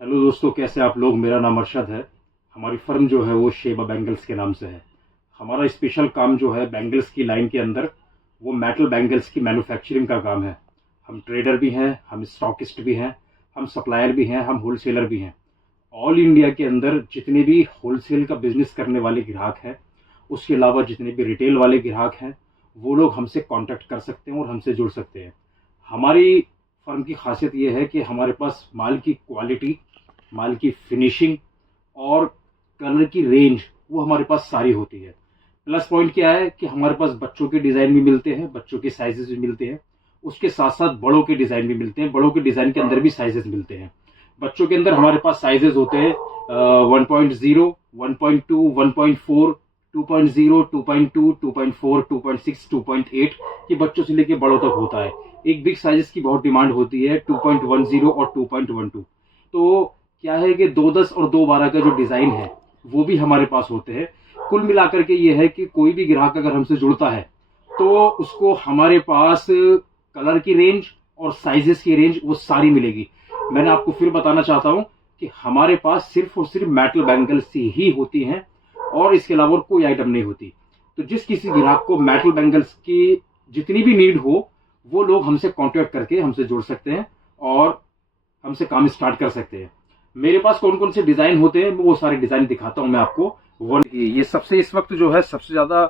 Hello दोस्तों, कैसे आप लोग। मेरा नाम अरशद है। हमारी फर्म जो है वो शेबा बैंगल्स के नाम से है। हमारा स्पेशल काम जो है बैंगल्स की लाइन के अंदर वो मेटल बैंगल्स की मैन्युफैक्चरिंग का काम है। हम ट्रेडर भी हैं, हम स्टॉकिस्ट भी हैं, हम सप्लायर भी हैं, हम होलसेलर भी हैं। ऑल इंडिया के अंदर जितने भी होलसेल का बिजनेस करने वाले ग्राहक हैं, उसके अलावा जितने भी रिटेल वाले ग्राहक हैं, वो लोग हमसे कांटेक्ट कर सकते हैं और हमसे जुड़ सकते हैं। हमारी फर्म की खासियत ये है कि हमारे पास माल की क्वालिटी, माल की फिनिशिंग और कलर की रेंज वो हमारे पास सारी होती है। प्लस पॉइंट क्या है कि हमारे पास बच्चों के डिज़ाइन भी मिलते हैं, बच्चों के साइजेस भी मिलते हैं। उसके साथ साथ बड़ों के डिज़ाइन भी मिलते हैं, बड़ों के डिज़ाइन के अंदर भी साइजेस मिलते हैं। बच्चों के अंदर हमारे पास साइजेस होते हैं 1.0, 1.2, 1.4, 2.0, 2.2, 2.4, 2.6, 2.8। ये बच्चों से लेके बड़ों तक होता है। एक बिग साइजेस की बहुत डिमांड होती है 2.10 और 2.12। तो क्या है कि 2.10 और 2.12 का जो डिजाइन है वो भी हमारे पास होते हैं। कुल मिलाकर के ये है कि कोई भी ग्राहक अगर हमसे जुड़ता है तो उसको हमारे पास कलर की रेंज और साइजेस की रेंज वो सारी मिलेगी। मैंने आपको फिर बताना चाहता हूं कि हमारे पास सिर्फ और सिर्फ मेटल बैंगल्स ही होती हैं और इसके अलावा कोई आइटम नहीं होती। तो जिस किसी ग्राहक को मेटल बैंगल्स की जितनी भी नीड हो वो लोग हमसे कांटेक्ट करके हमसे जुड़ सकते हैं और हमसे काम स्टार्ट कर सकते हैं। मेरे पास कौन कौन से डिजाइन होते हैं वो सारे डिजाइन दिखाता हूं मैं आपको। ये सबसे इस वक्त जो है सबसे ज्यादा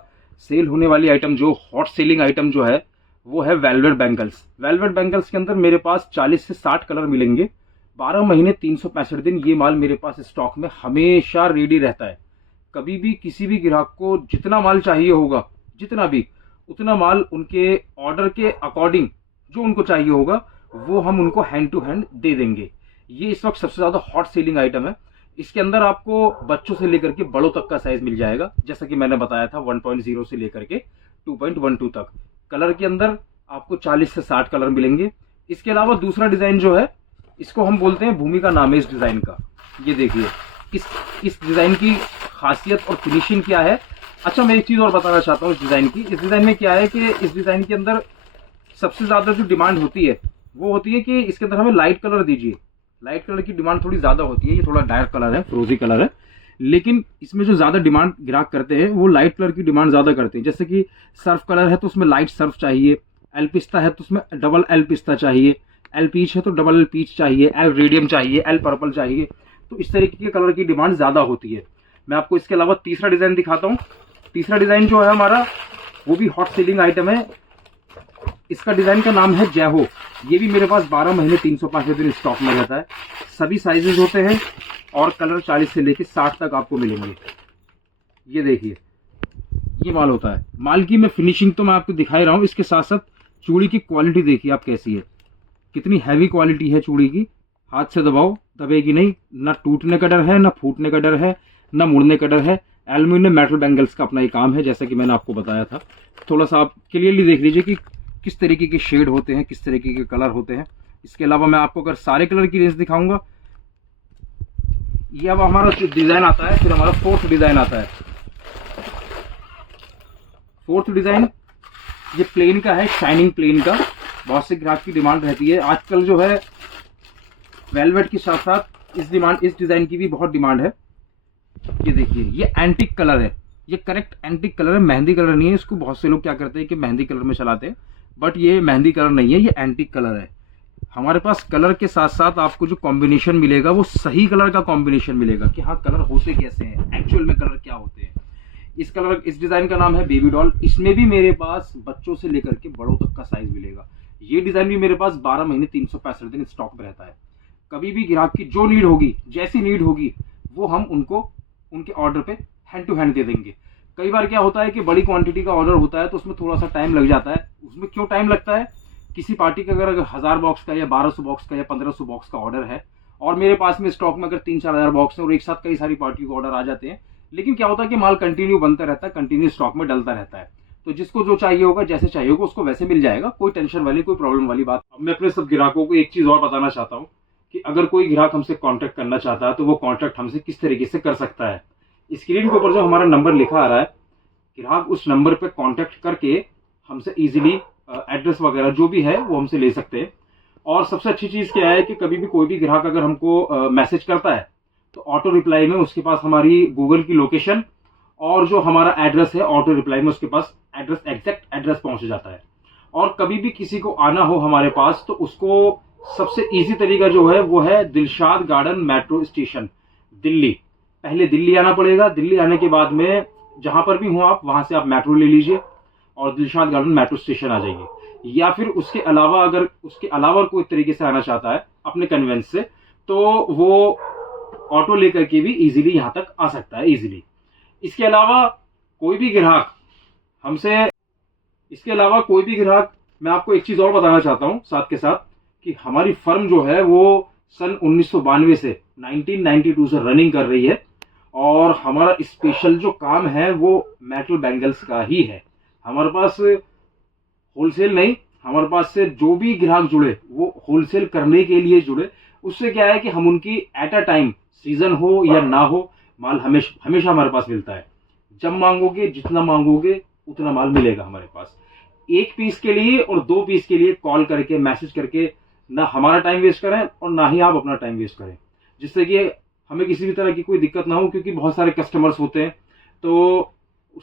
सेल होने वाली आइटम, जो हॉट सेलिंग आइटम जो है वो है वेलवेट बैंगल्स। वेलवेट बैंगल्स के अंदर मेरे पास 40 से 60 कलर मिलेंगे। 12 महीने 365 दिन ये माल मेरे पास स्टॉक में हमेशा रेडी रहता है। कभी भी किसी भी ग्राहक को जितना माल चाहिए होगा, जितना भी, उतना माल उनके ऑर्डर के अकॉर्डिंग जो उनको चाहिए होगा वो हम उनको हैंड टू हैंड दे देंगे। ये इस वक्त सबसे ज्यादा हॉट सेलिंग आइटम है। इसके अंदर आपको बच्चों से लेकर के बड़ों तक का साइज मिल जाएगा, जैसा कि मैंने बताया था 1.0 से लेकर के 2.12 तक। कलर के अंदर आपको 40 से 60 कलर मिलेंगे। इसके अलावा दूसरा डिजाइन जो है इसको हम बोलते हैं भूमिका नाम है इस डिजाइन का। ये देखिए इस डिजाइन की खासियत और फिनिशिंग क्या है। अच्छा, मैं एक चीज और बताना चाहता हूँ इस डिजाइन की। इस डिजाइन में क्या है कि इस डिजाइन के अंदर सबसे ज्यादा जो डिमांड होती है वो होती है कि इसके अंदर हमें लाइट कलर दीजिए। लाइट कलर की डिमांड थोड़ी ज्यादा होती है। ये थोड़ा डार्क कलर है, फिरोजी कलर है, लेकिन इसमें जो ज्यादा डिमांड ग्राहक करते हैं वो लाइट कलर की डिमांड ज्यादा करते हैं। जैसे कि सर्फ कलर है तो उसमें लाइट सर्फ चाहिए, एल पिस्ता है तो उसमें डबल एल पिस्ता चाहिए, एल पीच है तो डबल एल पीच चाहिए, एल रेडियम चाहिए, एल पर्पल चाहिए। तो इस तरीके के कलर की डिमांड ज्यादा होती है। मैं आपको इसके अलावा तीसरा डिजाइन दिखाता हूँ। तीसरा डिजाइन जो है हमारा वो भी हॉट सेलिंग आइटम है। इसका डिजाइन का नाम है जय हो। ये भी मेरे पास 12 महीने 305 दिन स्टॉक में रहता है। सभी साइजेस होते हैं और कलर 40 से लेकर 60 तक आपको मिलेंगे। ये देखिए ये माल होता है। माल की मैं फिनिशिंग तो मैं आपको दिखा ही रहा हूँ, इसके साथ साथ चूड़ी की क्वालिटी देखिए आप कैसी है, कितनी हैवी क्वालिटी है चूड़ी की। हाथ से दबाओ दबेगी नहीं, ना टूटने का डर है, ना फूटने का डर है, ना मुड़ने का डर है। एल्यूमिनियम मेटल बैंगल्स का अपना ही काम है, जैसा कि मैंने आपको बताया था। थोड़ा सा आप क्लियरली देख लीजिए कि किस तरीके के शेड होते हैं, किस तरीके के कलर होते हैं। इसके अलावा मैं आपको अगर सारे कलर की रेंज दिखाऊंगा। ये अब हमारा डिजाइन आता है, फिर हमारा फोर्थ डिजाइन आता है। फोर्थ डिजाइन ये प्लेन का है, शाइनिंग प्लेन का। बहुत से ग्राहक की डिमांड रहती है आजकल जो है वेलवेट के साथ साथ इस डिजाइन की भी बहुत डिमांड है। ये देखिए ये एंटिक कलर है, ये करेक्ट एंटिक कलर है, मेहंदी कलर नहीं है। इसको बहुत से लोग क्या करते हैं कि मेहंदी कलर में चलाते हैं, बट ये मेहंदी कलर नहीं है, ये एंटिक कलर है। हमारे पास कलर के साथ साथ आपको जो कॉम्बिनेशन मिलेगा वो सही कलर का कॉम्बिनेशन मिलेगा कि हाँ कलर होते कैसे हैं, एक्चुअल में कलर क्या होते हैं। इस डिजाइन का नाम है बेबी डॉल। इसमें भी मेरे पास बच्चों से लेकर के बड़ों तक का साइज मिलेगा। ये डिजाइन भी मेरे पास 12 महीने 365 दिन स्टॉक में रहता है। कभी भी ग्राहक की जो नीड होगी, जैसी नीड होगी, वो हम उनको उनके ऑर्डर पे हैंड टू हैंड दे देंगे। कई बार क्या होता है कि बड़ी क्वांटिटी का ऑर्डर होता है तो उसमें थोड़ा सा टाइम लग जाता है। उसमें क्यों टाइम लगता है? किसी पार्टी का अगर 1000 बॉक्स का या 1200 बॉक्स का या 1500 बॉक्स का ऑर्डर है और मेरे पास में स्टॉक में अगर 3-4 हजार बॉक्स है और एक साथ कई सारी पार्टियों को ऑर्डर आ जाते हैं, लेकिन क्या होता है कि माल कंटिन्यू बनता रहता है, कंटिन्यू स्टॉक में डलता रहता है। तो जिसको जो चाहिए होगा, जैसे चाहिए होगा, उसको वैसे मिल जाएगा। कोई टेंशन वाली, कोई प्रॉब्लम वाली बात। अब मैं अपने सब ग्राहकों को एक चीज और बताना चाहता हूँ कि अगर कोई ग्राहक हमसे कांटेक्ट करना चाहता है तो वो कांटेक्ट हमसे किस तरीके से कर सकता है। स्क्रीन के ऊपर जो हमारा नंबर लिखा आ रहा है, ग्राहक उस नंबर पे कांटेक्ट करके हमसे इजीली एड्रेस वगैरह जो भी है वो हमसे ले सकते हैं। और सबसे अच्छी चीज़ क्या है कि कभी भी कोई भी ग्राहक अगर हमको मैसेज करता है तो ऑटो रिप्लाई में उसके पास हमारी गूगल की लोकेशन और जो हमारा एड्रेस है ऑटो रिप्लाई में उसके पास एड्रेस, एग्जैक्ट एड्रेस पहुंच जाता है। और कभी भी किसी को आना हो हमारे पास तो उसको सबसे इजी तरीका जो है वो है Dilshad garden metro station, Delhi. पहले दिल्ली आना पड़ेगा, दिल्ली आने के बाद में जहां पर भी हो आप वहां से आप मेट्रो ले लीजिए और दिलशाद गार्डन मेट्रो स्टेशन आ जाइए। या फिर उसके अलावा अगर उसके अलावा कोई तरीके से आना चाहता है अपने कन्वेंस से तो वो ऑटो लेकर के भी इजीली यहां तक आ सकता है इजीली। इसके अलावा कोई भी ग्राहक हमसे इसके अलावा कोई भी ग्राहक, मैं आपको एक चीज और बताना चाहता हूं साथ के साथ कि हमारी फर्म जो है वो सन 1992 से 1992 से रनिंग कर रही है और हमारा स्पेशल जो काम है वो मेटल बैंगल्स का ही है। हमारे पास होलसेल नहीं, हमारे पास से जो भी ग्राहक जुड़े वो होलसेल करने के लिए जुड़े। उससे क्या है कि हम उनकी एट अ टाइम, सीजन हो या ना हो, माल हमेशा हमारे पास मिलता है। जब मांगोगे, जितना मांगोगे उतना माल मिलेगा हमारे पास। एक पीस के लिए और 2 पीस के लिए कॉल करके, मैसेज करके ना हमारा टाइम वेस्ट करें और ना ही आप अपना टाइम वेस्ट करें, जिससे कि हमें किसी भी तरह की कोई दिक्कत ना हो। क्योंकि बहुत सारे कस्टमर्स होते हैं तो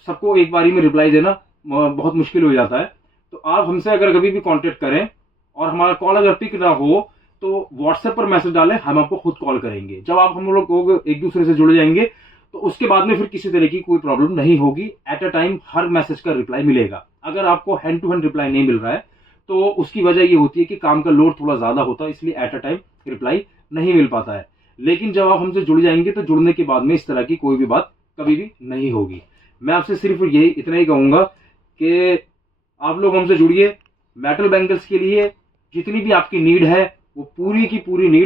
सबको एक बारी में रिप्लाई देना बहुत मुश्किल हो जाता है। तो आप हमसे अगर कभी भी कांटेक्ट करें और हमारा कॉल अगर पिक ना हो तो व्हाट्सएप पर मैसेज डालें, हम आपको खुद कॉल करेंगे। जब आप हम लोग एक दूसरे से जुड़ जाएंगे तो उसके बाद में फिर किसी तरह की कोई प्रॉब्लम नहीं होगी। At a time her message का रिप्लाई मिलेगा। अगर आपको हैंड टू हैंड रिप्लाई नहीं मिल रहा है तो उसकी वजह ये होती है कि काम का लोड थोड़ा ज्यादा होता है, इसलिए एट अ टाइम रिप्लाई नहीं मिल पाता है। लेकिन जब आप हमसे जुड़ जाएंगे तो जुड़ने के बाद में इस तरह की कोई भी बात कभी भी नहीं होगी। मैं आपसे सिर्फ यही इतना ही कहूंगा कि आप लोग हमसे जुड़िए। मेटल बैंगल्स के लिए जितनी भी आपकी नीड है वो पूरी की पूरी नीड